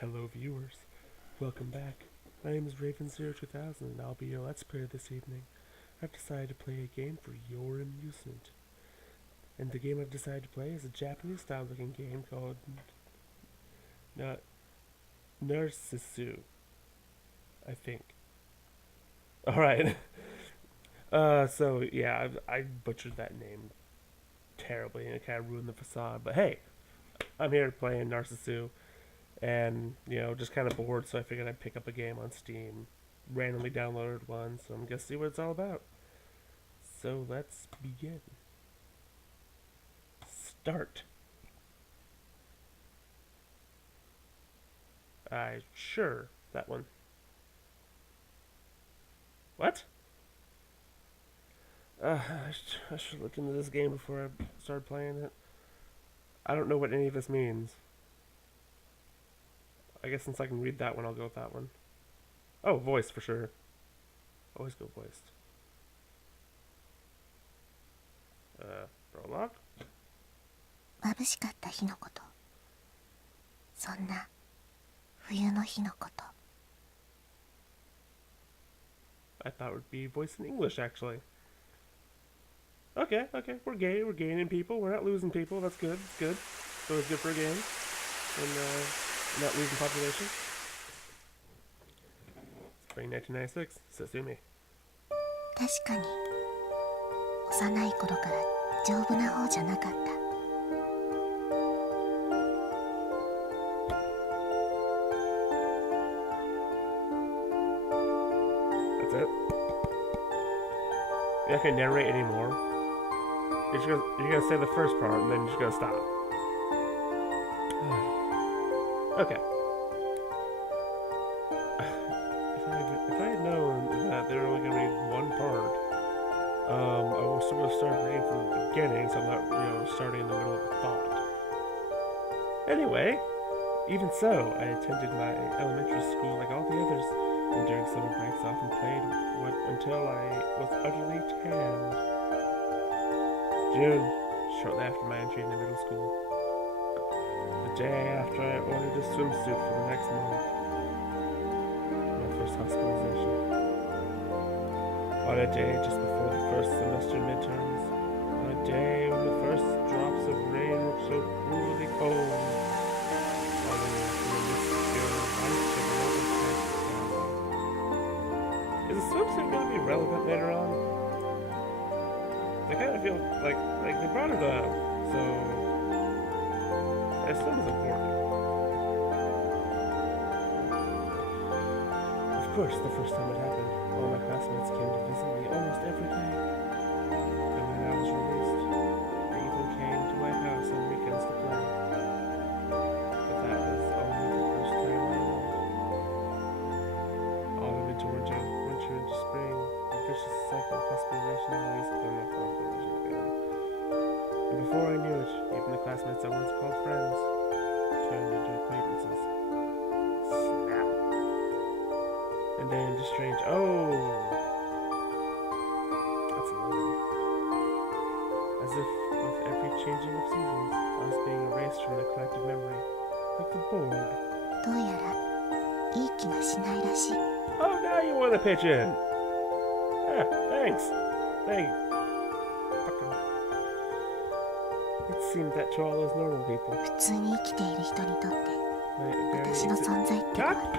Hello viewers, welcome back. My name is Raven02000 and I'll be your Let's Player this evening. I've decided to play a game for your amusement. And the game I've decided to play is a Japanese style looking game called Narcissu, I think. Alright. So yeah, I butchered that name terribly and it kind of ruined the facade, but hey, I'm here playing Narcissu. And just kind of bored, so I figured I'd pick up a game on Steam. Randomly downloaded one, so I'm gonna see what it's all about. So let's begin. Start. Sure, that one. What? I should look into this game before I started playing it. I don't know what any of this means. I guess since I can read that one, I'll go with that one. Oh, voice for sure. Always go voiced. Prologue? 眩しかった日のこと。そんな冬の日のこと。I thought it would be voiced in English, actually. Okay, we're gaining people, we're not losing people, that's good, it's good. So it's good for a game. And, not losing population. Spring 1996, Sasumi. 確かに幼い頃から丈夫な方じゃなかった。That's it? You're not gonna narrate anymore. You're gonna say the first part and then you're just gonna stop. Okay. If I had known that they were only gonna read one part, I was sort of start reading from the beginning, so I'm not, starting in the middle of the thought. Anyway, even so, I attended my elementary school like all the others, and during summer breaks often played until I was utterly tanned. June, shortly after my entry into middle school. The day after I ordered a swimsuit for the next month. My first hospitalization. On a day just before the first semester midterms. On a day when the first drops of rain were so cruelly cold. Following from a mysterious light of another type. Is the swimsuit going to be relevant later on? I kind of feel like they brought it up, so I assume it's important. Of course, the first time it happened, all my classmates came to visit me almost every day. And when I was released, they even came to my house on weekends to play. But that was only the first time I learned. Autumn into winter, winter into spring, a vicious cycle of hospitalization released from my population again. And before I knew it, even the classmates I once called friends turned into acquaintances. Snap. And then into strange. Oh! That's lovely. As if with every changing of seasons, I was being erased from the collective memory, like the board. どうやらいい気がしないらしい。 Oh, now you want to pitch in! Yeah, thanks. Thank you. It seemed that to all those normal people. 普通に生きている人にとって My 私の存在っての God! は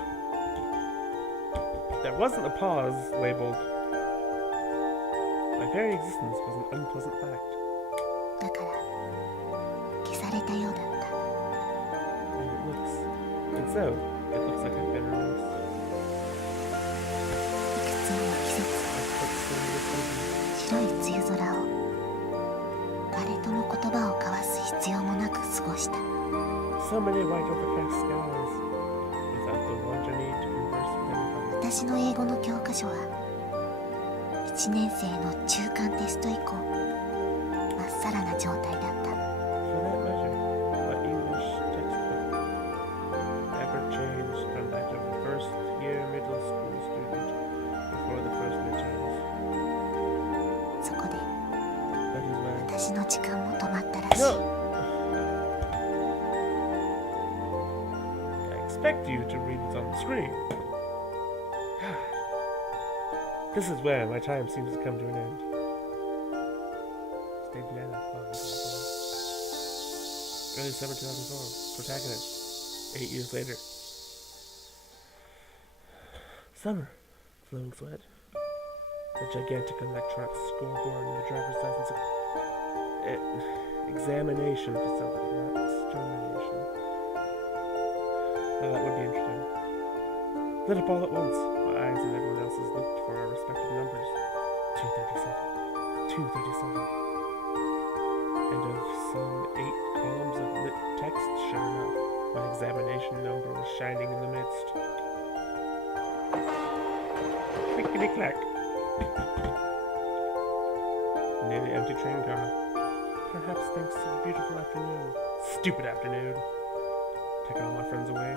There wasn't a pause labeled. My very existence was an unpleasant fact. だから消されたようだった。 And so, it looks like I've been erased. いくつもの季節 I've put so many 白い梅雨空を誰とも言葉を交わす必要もなく過ごした。 so many white overcast skies, without the wonder need to converse with anybody. 私の英語の教科書は1年生の中間テスト以降まっさらな状態だった。 For that measure, my English textbook never changed from that of a first-year middle school student before the first midterms. そこで That is why. 私の時間も止まったらしい。 No! Yikes. expect you to read what's on the screen. This is where my time seems to come to an end. Stayed banana. Early summer 2004. Protagonist. 8 years later. Summer. Flowing sweat. A gigantic electronic scoreboard in the driver's license examination facility, not extermination. Well, that would be interesting. Lit up all at once. My eyes and everyone else's looked for our respective numbers. 237. 237. And of some 8 columns of lit text, sure enough, my examination number was shining in the midst. Clickety-clack. Nearly empty train car. Perhaps thanks to the beautiful afternoon. Stupid afternoon. Take all my friends away.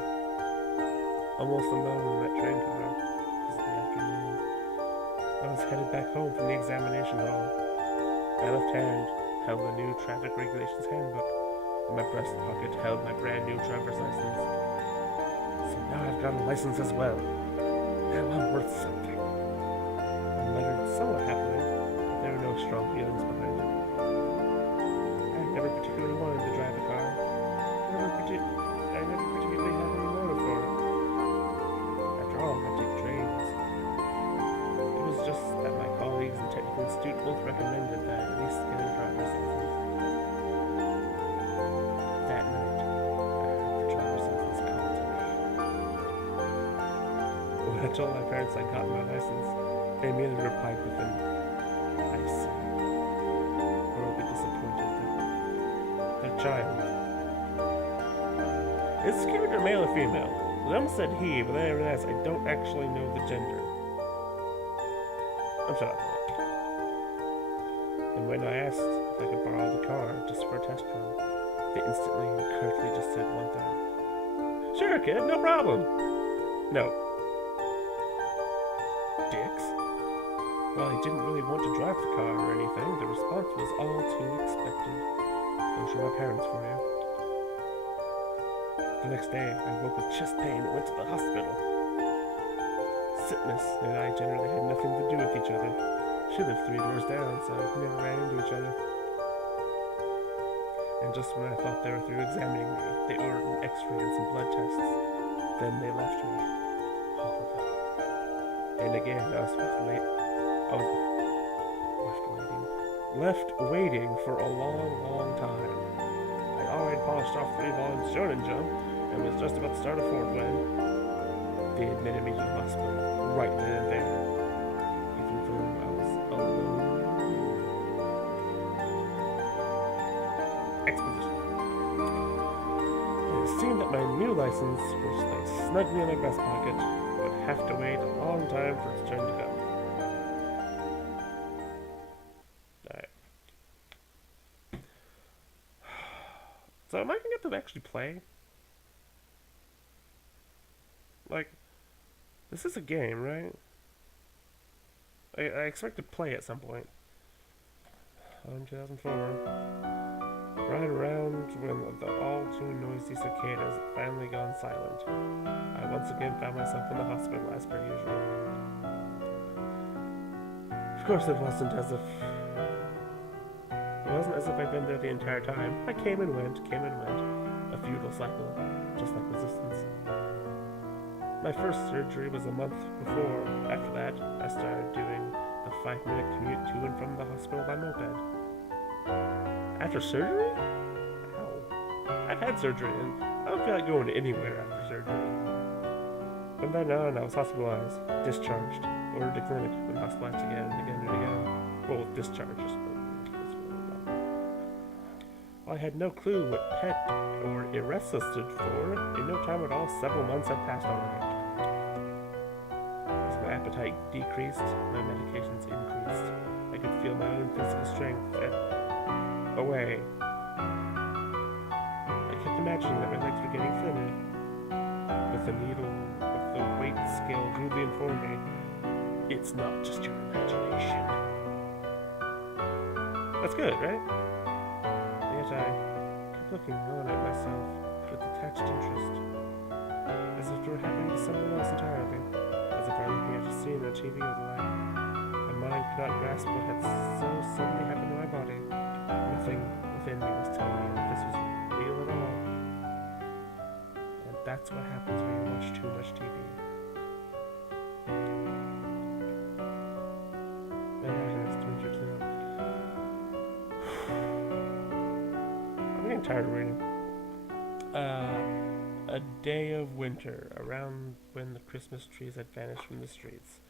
Almost alone in that train car. Because of the afternoon. I was headed back home from the examination hall. My left hand held the new traffic regulations handbook, and my breast pocket held my brand new driver's license. So now I've got a license as well. Now I'm worth something. I muttered somewhat happily, but there were no strong feelings behind it. I never particularly wanted to drive a car. I never particularly had any motive for it. After all, I take trains. It was just that my colleagues in Technical Institute both recommended that I at least get a driver's license. That night, I heard the driver's license call to me. When I told my parents I'd gotten my license, they immediately replied with an "I see." Or a bit disappointed that their child. Is this character male or female? I almost said he, but then I realized I don't actually know the gender. I'm shut up. And when I asked if I could borrow the car just for a test run, they instantly and curtly just said one thing. Sure, kid, no problem. No. Dicks? While I didn't really want to drive the car or anything, the response was all too expected. Those were my parents for you. The next day, I woke with chest pain and went to the hospital. Sickness and I generally had nothing to do with each other. She lived 3 doors down, so we never ran into each other. And just when I thought they were through examining me, they ordered an x-ray and some blood tests. Then they left me. All alone. And again, I was left waiting for a long, long time. I already polished off 3 volumes of Shonen Jump and was just about to start a 4th when they admitted me to the hospital right then and there, even though I was alone. Exposition. It seemed that my new license, which lay snugly in my breast pocket, would have to wait a long time for its turn to come. Alright. So am I gonna get to actually play? Like, this is a game, right? I expect to play at some point. In 2004. Right around when the all-too-noisy cicadas had finally gone silent, I once again found myself in the hospital as per usual. Of course, it wasn't as if I'd been there the entire time. I came and went, a futile cycle, just like resistance. My first surgery was a month before. After that, I started doing the 5-minute commute to and from the hospital by moped. After surgery? Ow. I've had surgery and I don't feel like going anywhere after surgery. From then on, I was hospitalized, discharged, ordered to clinic, and hospitalized again and again and again. Well, discharged. While I had no clue what PET or ERESA stood for, in no time at all, several months had passed already. As my appetite decreased, my medications increased. I could feel my own physical strength ebb away. I kept imagining that my legs were getting thinner. With the weight scale rudely informed me, it's not just your imagination. That's good, right? Yet I kept looking on at myself with detached interest. I if it were happening to someone else entirely, as if I were looking at a scene on TV or the like. My mind could not grasp what had so suddenly happened to my body. Nothing within me was telling me that this was real at all. And that's what happens when you watch too much TV. Maybe I can explain it too. I'm getting tired of reading. A day of winter, around when the Christmas trees had vanished from the streets.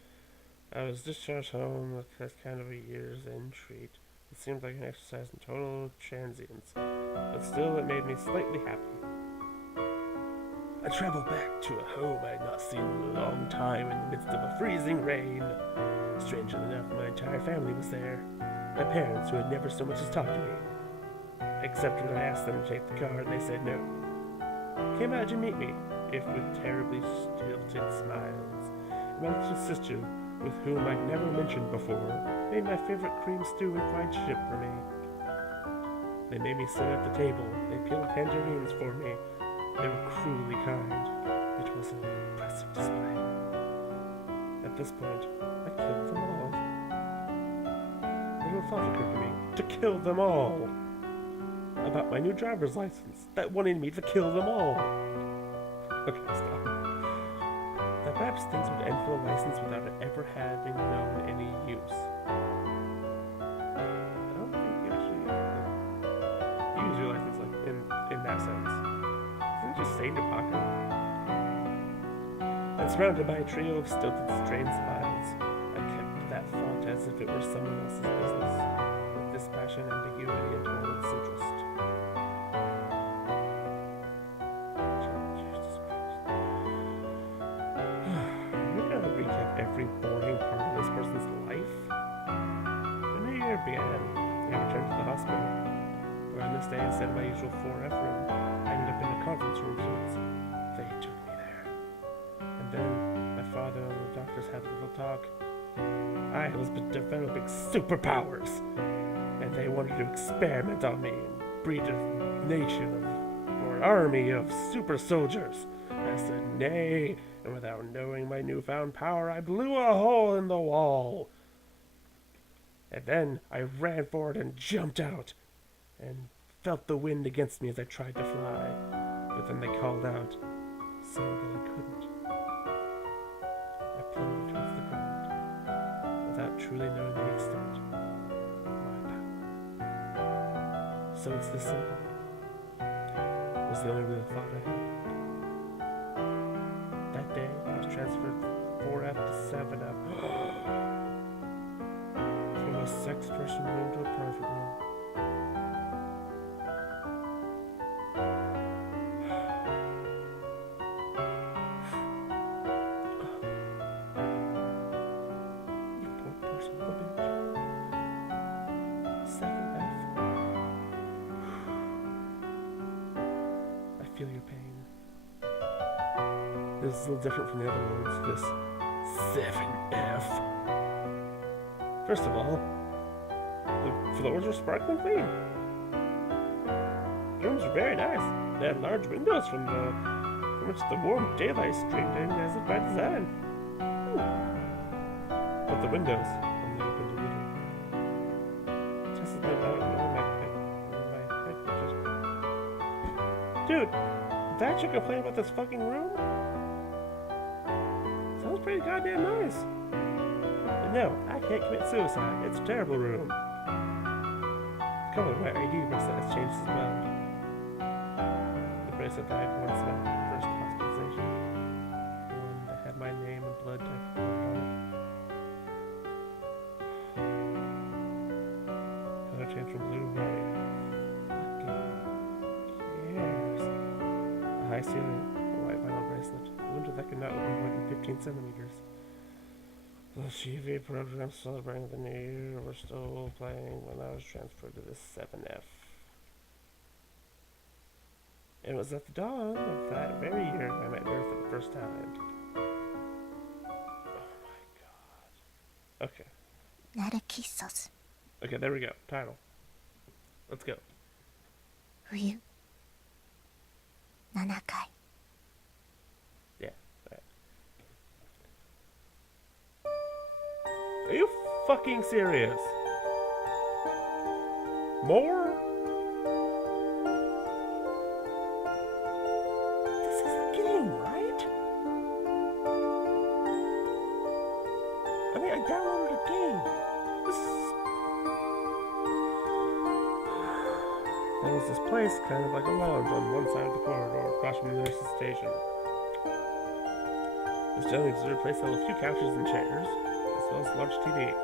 I was discharged home as kind of a year's end treat. It seemed like an exercise in total transience, but still it made me slightly happy. I traveled back to a home I had not seen in a long time in the midst of a freezing rain. Strangely enough, my entire family was there. My parents, who had never so much as talked to me. Except when I asked them to take the car and they said no. Came out to meet me, if with terribly stilted smiles. My little sister, with whom I'd never mentioned before, made my favorite cream stew and fried shrimp for me. They made me sit at the table. They peeled tangerines for me. They were cruelly kind. It was an impressive display. At this point, I killed them all. Little thought occurred to me to kill them all. About my new driver's license that wanted me to kill them all. Okay, stop. That perhaps things would end for the license without it ever having known any use. I don't think you actually use your license like in that sense. Doesn't it just stay in your pocket? And surrounded by a trio of stilted, strained smiles, I kept that thought as if it were someone else's business, with dispassion, ambiguity, and total disinterest. Every boring part of this person's life. The new year began. I returned to the hospital, where on this day, instead of my usual 4F room, I ended up in a conference room since they took me there. And then my father and the doctors had a little talk. I was developing superpowers, and they wanted to experiment on me and breed a nation or an army of super soldiers. I said nay, and without knowing my newfound power, I blew a hole in the wall. And then I ran forward and jumped out, and felt the wind against me as I tried to fly. But then they called out, saying that I couldn't. I plummeted towards the ground, without truly knowing the extent of my power. So it's this simple. Was the only real thought I had. That day, I was transferred from 4F to 7F. From a six-person room to a private room. You poor son of a bitch. 7F. I feel your pain. This is a little different from the other ones. This 7F. First of all, the floors were sparkling clean. The rooms were very nice. They had large windows from which the warm daylight streamed in as if by design. But the windows, when they opened a little, tested them out and my head just... Dude, that you complain about this fucking room? Sounds pretty goddamn nice. But no, I can't commit suicide. It's a terrible room. The color of my ID bracelet has changed as well. The bracelet that I'd once met at the first hospitalization. The one that had my name and blood type on it. Color changed from blue to white. Fucking cares. A high ceiling, a white vinyl bracelet. A window that could not open more than 15 centimeters. The TV program celebrating the new year were still playing when I was transferred to this 7F. It was at the dawn of that very year I met her for the first time. Oh my god. Okay. Narcissus. Okay, there we go. Title. Let's go. 冬7回 Yeah. fucking serious? More? This is a game, right? I mean, I downloaded a game. This is... There was this place, kind of like a lounge on one side of the corridor, across from the nurse's station. This generally deserted place held a few couches and chairs, as well as a large TV.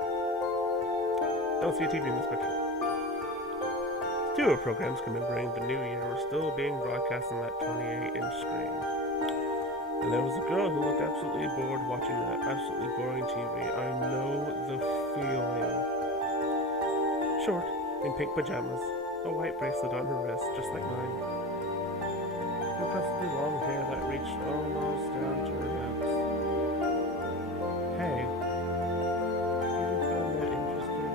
I don't see a TV in this picture. Two of programs commemorating the new year were still being broadcast on that 28-inch screen. And there was a girl who looked absolutely bored watching that absolutely boring TV. I know the feeling. Short, in pink pajamas, a white bracelet on her wrist, just like mine. Impressively long hair that reached almost down to her hips. Hey, do you find that interesting?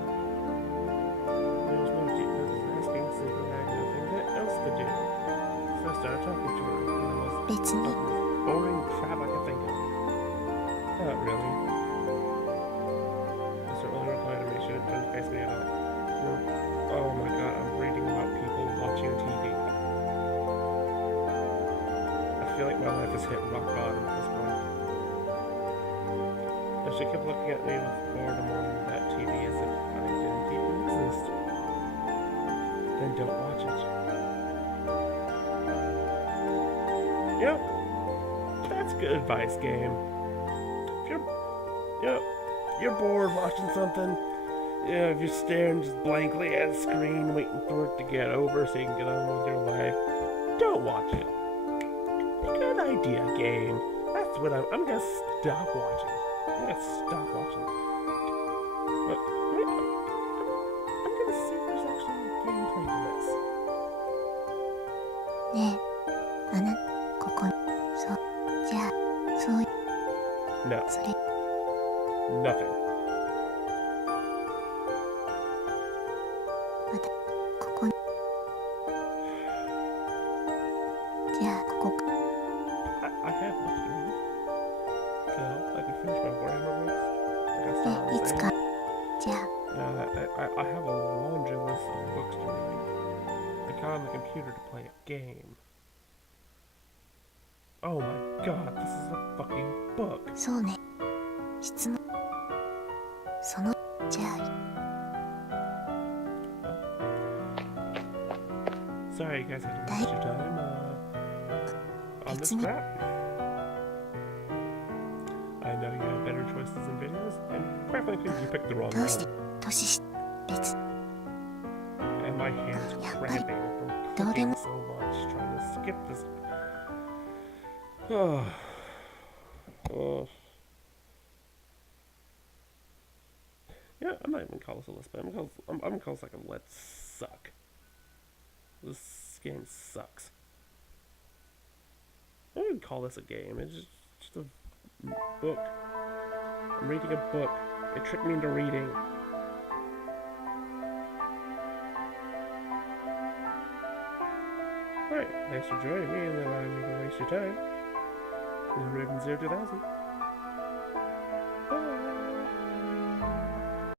There was no deep purpose asking, simply I had nothing else to do. So I started talking to her, and it was the 別に most boring crap I could think of. Not really. That's her only reply to me. She didn't turn to face me at all. Oh my god, I'm reading about people watching TV. I feel like my life has hit rock bottom at this point. And she kept looking at me with boredom on that TV as if I didn't even exist. Then don't watch it. Yep. That's good advice, game. If you're bored watching something, if you're staring just blankly at a screen waiting for it to get over so you can get on with your life, don't watch it. Good idea, game. That's what I'm gonna stop watching. I'm gonna stop watching. But I'm gonna see if there's actually gameplay to this. ねえ、あなここそう、じゃあ、そうい No, それ nothing. またここじゃあここ I have books to read. So I can finish my Warhammer books. Like I で started いつ saying. かじゃあ I have a laundry list of books to read. I got on the computer to play a game. Oh my god, this is a fucking book. そうね質問そのじゃあ Sorry, you guys had to waste your time on this crap. I know you have better choices in videos, and quite frankly, you picked the wrong どうして one. 年し別 And my hands Yeah, cramping buddy. from Don't clicking even- so much, trying to skip this. Oh. Oh. Yeah, I'm not even gonna call this a list, but I'm gonna call this like a let's suck. This game sucks. I wouldn't call this a game. It's just a book. I'm reading a book. It tricked me into reading. Alright, thanks for joining me, and then I'm gonna waste your time. Raven 0 2000.